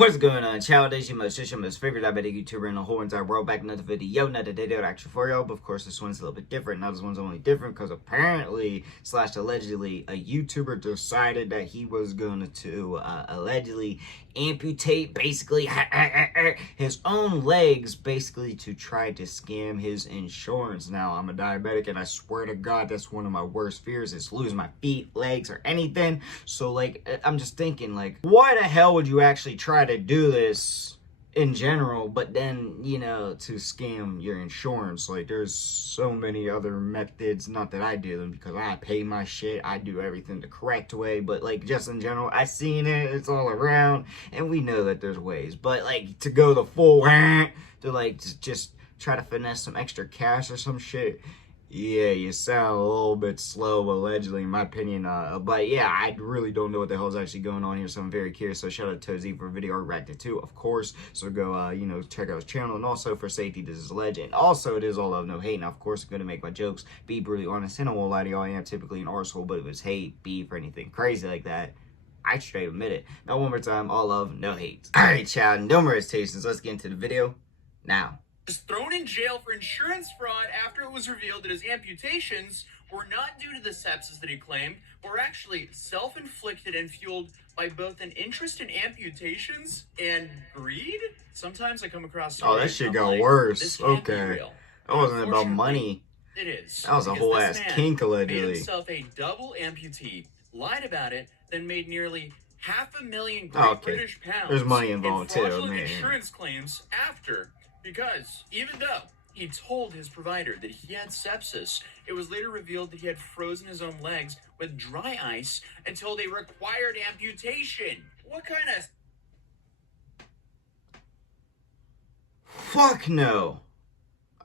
What's going on, child? It's your most favorite diabetic YouTuber in the whole entire world. Back another video, another video action for y'all. But of course, this one's a little bit different. Now, this one's only different because apparently / allegedly a YouTuber decided that he was going to allegedly amputate basically his own legs, basically to try to scam his insurance. Now, I'm a diabetic, and I swear to God, that's one of my worst fears is lose my feet, legs, or anything. So, like, I'm just thinking, like, why the hell would you actually try to do this in general, but then, you know, to scam your insurance? Like, there's so many other methods, not that I do them because I pay my shit, I do everything the correct way, but like, just in general, I seen it, it's all around, and we know that there's ways, but like, to go the full to like, just try to finesse some extra cash or some shit, yeah, you sound a little bit slow, allegedly, in my opinion. But yeah, I really don't know what the hell is actually going on here, so I'm very curious. So shout out to Z for a video I reacted to, of course. So go, you know, check out his channel. And also for safety, this is a legend. Also, it is all love, no hate. Now, of course, I'm going to make my jokes, be brutally honest, and I won't lie to y'all. I am typically an arsehole, but if it's hate, beef, or anything crazy like that, I straight admit it. Now, one more time, all love, no hate. All right, child, no more hesitations. Let's get into the video now. Was thrown in jail for insurance fraud after it was revealed that his amputations were not due to the sepsis that he claimed, but were actually self-inflicted and fueled by both an interest in amputations and greed. Sometimes I come across that shit got worse. Okay, that wasn't about money. It is. That was a whole ass kink, allegedly. Made himself a double amputee, lied about it, then made nearly $500,000 British pounds. There's money involved too, fraudulent insurance claims after. Because even though he told his provider that he had sepsis, it was later revealed that he had frozen his own legs with dry ice until they required amputation. What kind of... Fuck no.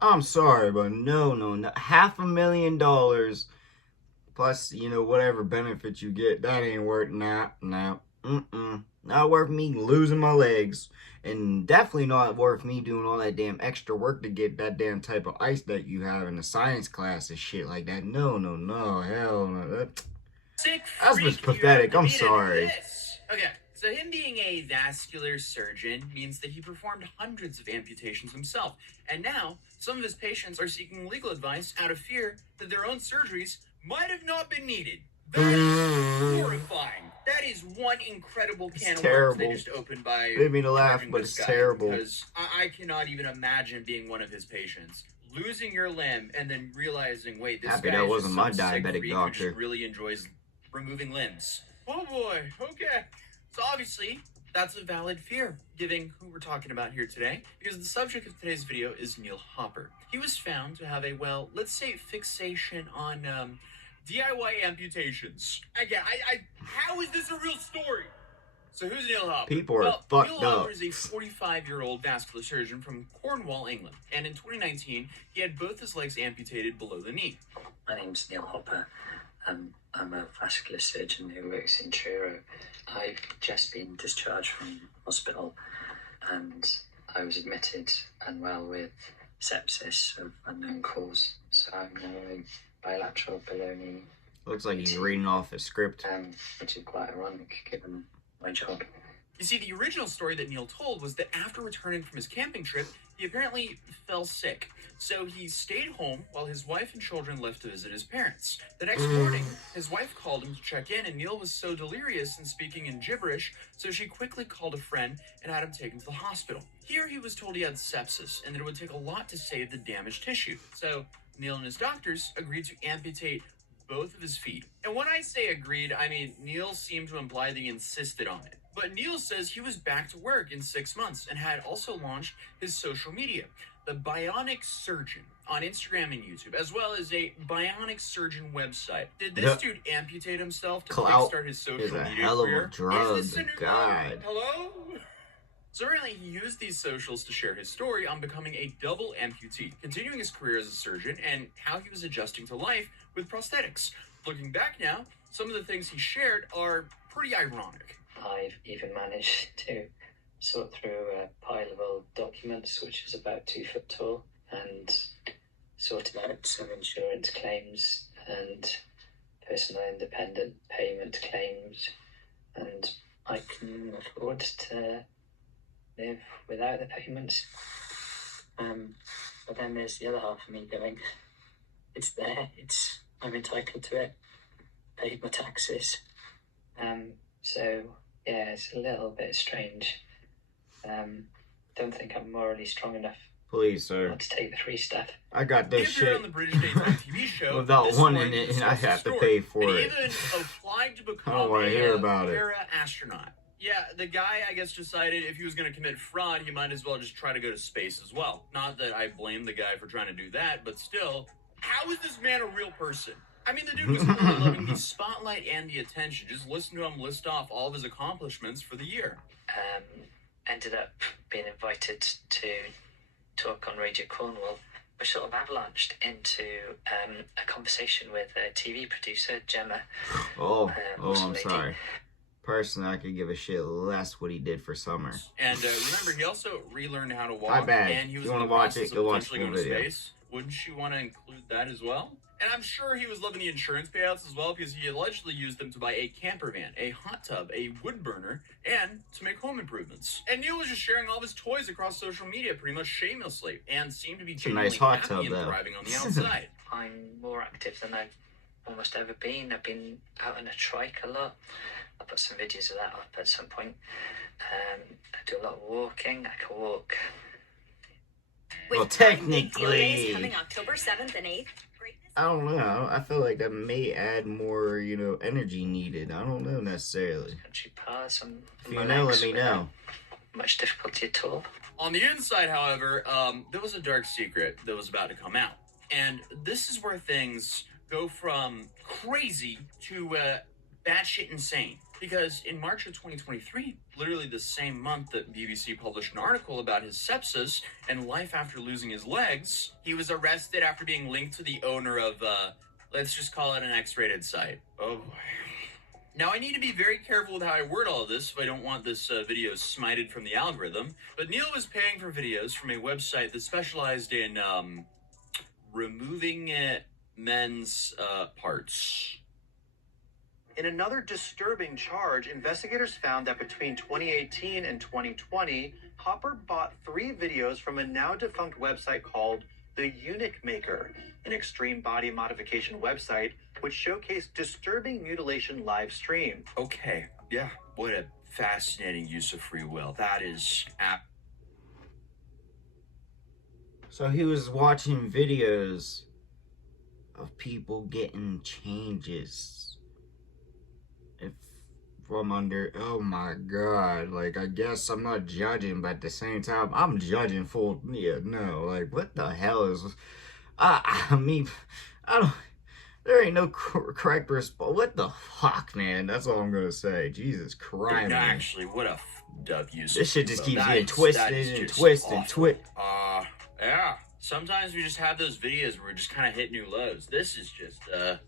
I'm sorry, but no. $500,000 plus, you know, whatever benefits you get, that ain't worth, nah. Not worth me losing my legs, and definitely not worth me doing all that damn extra work to get that damn type of ice that you have in the science class and shit like that. No, hell no. That's just pathetic. I'm sorry. Okay, so him being a vascular surgeon means that he performed hundreds of amputations himself, and now some of his patients are seeking legal advice out of fear that their own surgeries might have not been needed. That is horrifying. That is one incredible can of worms they just opened by... Didn't mean to laugh, but it's terrible. Because I cannot even imagine being one of his patients. Losing your limb and then realizing, wait, this guy that wasn't my some diabetic doctor. Who really enjoys removing limbs. Oh boy, okay. So obviously, that's a valid fear, given who we're talking about here today, because the subject of today's video is Neil Hopper. He was found to have a, well, let's say fixation on... DIY amputations. Again, how is this a real story? So who's Neil Hopper? People are fucked Neil up. Hopper is a 45-year-old vascular surgeon from Cornwall, England. And in 2019, he had both his legs amputated below the knee. My name's Neil Hopper. I'm a vascular surgeon who works in Truro. I've just been discharged from hospital and I was admitted unwell with sepsis of unknown cause. So I'm now bilateral below knee. Looks like he's reading off his script. Which is quite ironic given my job. You see, the original story that Neil told was that after returning from his camping trip, he apparently fell sick. So he stayed home while his wife and children left to visit his parents. The next morning, his wife called him to check in, and Neil was so delirious and speaking in gibberish, so she quickly called a friend and had him taken to the hospital. Here he was told he had sepsis and that it would take a lot to save the damaged tissue. So Neil and his doctors agreed to amputate both of his feet. And when I say agreed, I mean Neil seemed to imply that he insisted on it. But Neil says he was back to work in 6 months and had also launched his social media, the Bionic Surgeon, on Instagram and YouTube, as well as a Bionic Surgeon website. Did this dude amputate himself to kickstart his social media career? Hell of a drug, God. Hello? So apparently he used these socials to share his story on becoming a double amputee, continuing his career as a surgeon, and how he was adjusting to life with prosthetics. Looking back now, some of the things he shared are pretty ironic. I've even managed to sort through a pile of old documents, which is about 2 foot tall, and sorted out some insurance claims and personal independent payment claims, and I can afford to live without the payments. But then there's the other half of me going, it's there, I'm entitled to it, paid my taxes. So yeah, it's a little bit strange. Don't think I'm morally strong enough Please, sir. not to take the free stuff. I got this He appeared shit on the British daytime TV show without This wanting Morning it, and I discussed have the to story. pay for And he it. even applied to I become don't want to hear a about it. para-astronaut. Yeah, the guy, I guess, decided if he was going to commit fraud, he might as well just try to go to space as well. Not that I blame the guy for trying to do that, but still, how is this man a real person? I mean, the dude was clearly loving the spotlight and the attention. Just listen to him list off all of his accomplishments for the year. Ended up being invited to talk on Radio Cornwall. We sort of avalanched into a conversation with a TV producer, Gemma. Oh, awesome I'm lady. sorry. Personally, I could give a shit less what he did for summer. And remember, he also relearned how to walk. My bad. And he was You in wanna the watch process it, of go watch potentially the going to video. space. Wouldn't you want to include that as well? And I'm sure he was loving the insurance payouts as well, because he allegedly used them to buy a camper van, a hot tub, a wood burner, and to make home improvements. And Neil was just sharing all of his toys across social media pretty much shamelessly, and seemed to be a genuinely nice hot happy tub, and though. thriving on the outside. I'm more active than I've almost ever been. I've been out on a trike a lot. I'll put some videos of that up at some point. I do a lot of walking. I can walk. Well, With Prime Big Deal Days technically, coming October 7th and 8th. I don't know. I feel like that may add more, energy needed. I don't know necessarily. Country paths on If you my know, legs let me without know. much difficulty at all. On the inside, however, there was a dark secret that was about to come out. And this is where things go from crazy to batshit insane. Because in March of 2023, literally the same month that BBC published an article about his sepsis and life after losing his legs, he was arrested after being linked to the owner of, let's just call it an X-rated site. Oh boy. Now, I need to be very careful with how I word all of this if I don't want this video smited from the algorithm. But Neil was paying for videos from a website that specialized in removing men's parts. In another disturbing charge, investigators found that between 2018 and 2020, Hopper bought 3 videos from a now defunct website called The Eunuch Maker, an extreme body modification website which showcased disturbing mutilation live stream. Okay, yeah, what a fascinating use of free will. That is So he was watching videos of people getting changes. From under, oh my god, like, I guess I'm not judging, but at the same time, I'm judging full, like, what the hell is, I mean, there ain't no correct response. What the fuck, man? That's all I'm gonna say. Jesus Christ, no, man. actually, what a dub use. This shit just keeps That getting is- twisted that is and just twisted and awful. twisted. Yeah. Sometimes we just have those videos where we just kind of hit new lows. This is just, but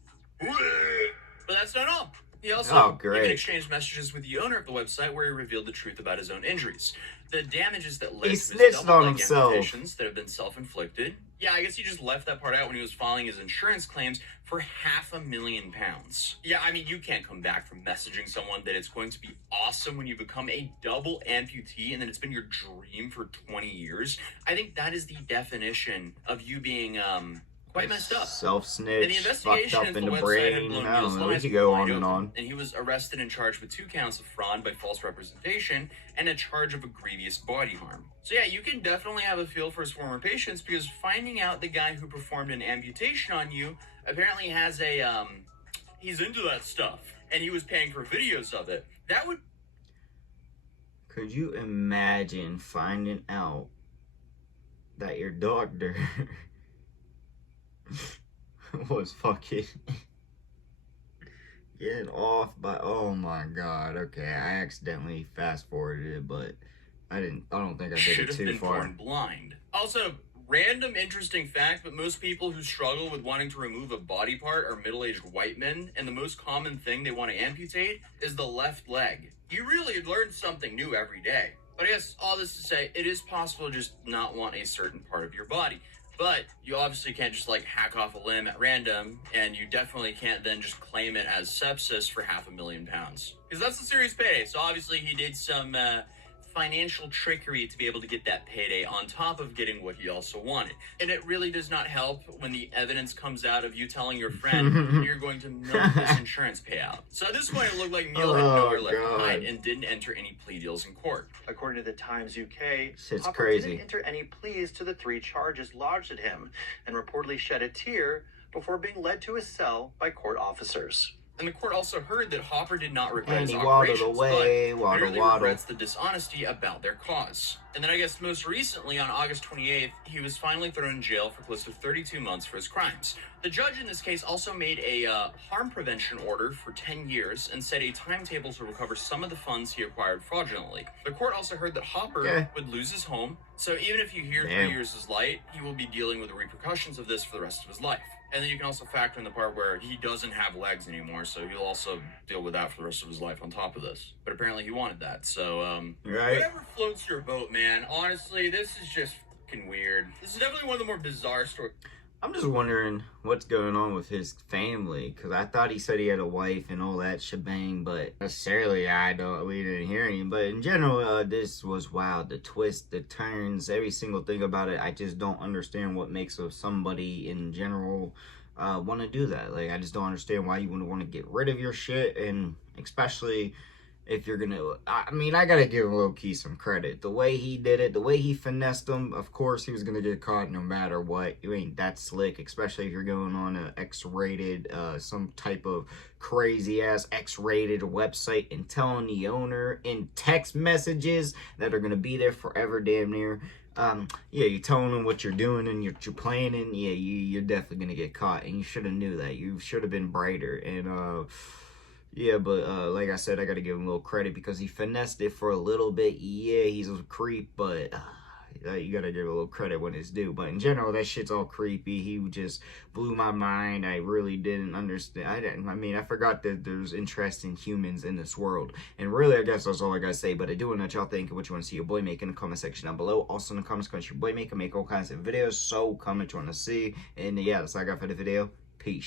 that's not all. He also Oh, great. even exchanged messages with the owner of the website where he revealed the truth about his own injuries. The damages that led He to his snitched double on leg himself. amputations that have been self-inflicted. Yeah, I guess he just left that part out when he was filing his insurance claims for £500,000. Yeah, I mean, you can't come back from messaging someone that it's going to be awesome when you become a double amputee and then it's been your dream for 20 years. I think that is the definition of you being, quite messed up. And the Self-snitch, fucked investigation up into in the the website had brain. blown I Neil's don't know. We life could go wide on and open, on. and he was arrested and charged with 2 counts of fraud by false representation and a charge of a grievous body harm. So yeah, you can definitely have a feel for his former patients, because finding out the guy who performed an amputation on you apparently has a, he's into that stuff, and he was paying for videos of it. That would... Could you imagine finding out that your doctor was fucking getting off by, oh my god, okay, I accidentally fast forwarded it, but I don't think I did should it have too been far. born blind. Also, random interesting fact, but most people who struggle with wanting to remove a body part are middle-aged white men, and the most common thing they want to amputate is the left leg. You really learn something new every day. But I guess all this to say, it is possible to just not want a certain part of your body. But you obviously can't just like hack off a limb at random, and you definitely can't then just claim it as sepsis for £500,000. Because that's a serious payday. So obviously he did some financial trickery to be able to get that payday on top of getting what he also wanted. And it really does not help when the evidence comes out of you telling your friend you're going to milk this insurance payout. So at this point, it looked like Neil had nowhere left to hide and didn't enter any plea deals in court. According to the Times UK, Shit's Hopper crazy. didn't enter any pleas to the 3 charges lodged at him and reportedly shed a tear before being led to his cell by court officers. And the court also heard that Hopper did not regret And his he waddled operations, away, but waddle, merely waddle. regrets the dishonesty about their cause. And then I guess most recently, on August 28th, he was finally thrown in jail for close to 32 months for his crimes. The judge in this case also made a harm prevention order for 10 years and set a timetable to recover some of the funds he acquired fraudulently. The court also heard that Hopper would lose his home, so even if you hear 3 years is light, he will be dealing with the repercussions of this for the rest of his life. And then you can also factor in the part where he doesn't have legs anymore, so he'll also deal with that for the rest of his life on top of this. But apparently he wanted that, so, whatever floats your boat, man. Honestly, this is just fucking weird. This is definitely one of the more bizarre stories. I'm just wondering what's going on with his family, because I thought he said he had a wife and all that shebang, but necessarily we didn't hear any. But in general, this was wild. The twists, the turns, every single thing about it. I just don't understand what makes somebody in general want to do that. Like, I just don't understand why you would want to get rid of your shit, and especially if you're gonna, I mean, I gotta give low-key some credit. The way he did it, the way he finessed them, of course he was gonna get caught no matter what. You ain't that slick, especially if you're going on a X-rated, some type of crazy-ass X-rated website and telling the owner in text messages that are gonna be there forever damn near. Yeah, you're telling them what you're doing and you're planning. Yeah, you're definitely gonna get caught, and you should have knew that. You should have been brighter. And yeah, but like I said, I gotta give him a little credit because he finessed it for a little bit. Yeah, he's a creep, but you gotta give a little credit when it's due. But in general, that shit's all creepy. He just blew my mind. I really didn't understand. I mean, I forgot that there's interesting humans in this world. And really, I guess that's all I gotta say. But I do want to know what y'all think and what you want to see your boy make in the comment section down below. Also in the comments, your boy make all kinds of videos. So comment what you want to see. And yeah, that's all I got for the video. Peace.